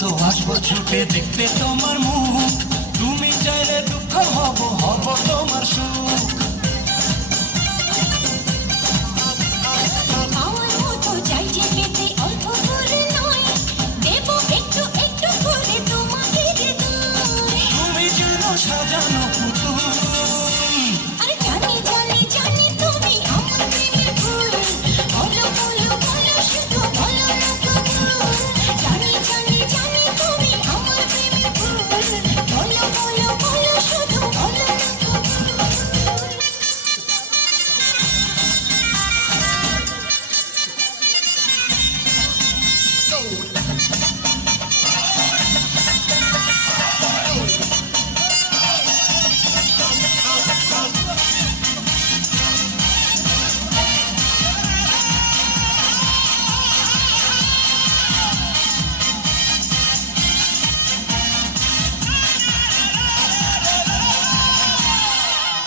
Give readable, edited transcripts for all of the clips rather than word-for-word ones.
তো আসবো ছুটে দেখতে তোমার মুখ, তুমি চাইলে দুঃখ হব হব তোমার সুখ। আমার মতো চাই যে পেতে অল্প করে নয়, দেব একটু একটু করে তোমাকে হৃদয়। তুমি যেন সাজানো পুতুল, আরে জানি জানি জানি তুমি আমার প্রেমের ফুল, বলো বলো বলো শুধু বলো না কবুল। জানি জানি জানি তুমি আমার প্রেমের ফুল, বলো বলো বলো শুধু বলো না কবুল।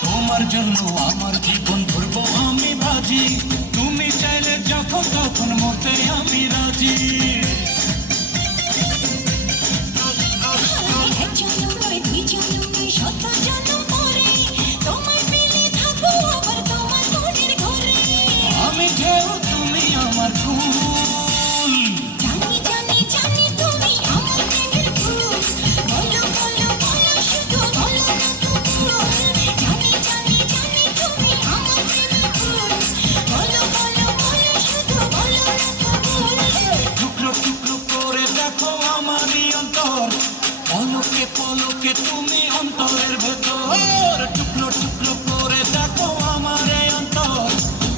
তোমার জন্য আমার জীবন ভরবো আমি বাজি, তুমি চাইলে যখন তখন মতে আমি রাজি। এক জন্ম নয় দুই জন্ম নয় শত জন্ম পরে, তোমায় পেলে থাকবো আবার তোমার মনের ঘরে। আমি ঢেউ তুমি আমার ফুল, জানি জানি জানি তুমি আমার প্রেমের ফুল, বলো বলো বলো শুধু বলো না কবুল। জানি জানি জানি তুমি আমার প্রেমের ফুল, বলো বলো বলো শুধু বলো না কবুল। টুকরো টুকরো করে দেখো আমারই অন্তর, পলকে পলকে তুমি অন্তরের ভেতর। টুকরো টুকরো করে দেখো আমার এই অন্তর,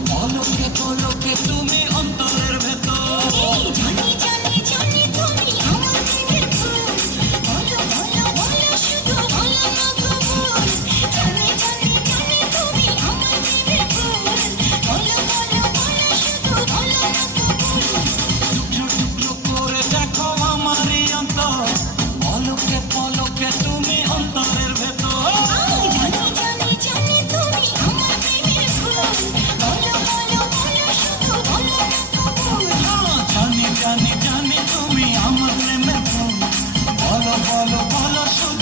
পলকে পলকে তুমি অন্তরের ভেতর। এই জানি জানি জানি তুমি আমার প্রেমের ফুল, বলো বলো বলো শুধু বলো না কবুল। জানি জানি জানি তুমি আমার প্রেমের ফুল, বলো বলো বলো শুধু বলো না কবুল। টুকরো টুকরো করে দেখো আমারই অন্তর, পলকে পলকে তুমি অন্তরের ভেতর। জানি জানি জানি তুমি আমার প্রেমের ফুল, বলো বলো বলো শুধু বলো না কবুল। জানি জানি জানি তুমি আমার প্রেমের ফুল, বলো বলো বলো শুধু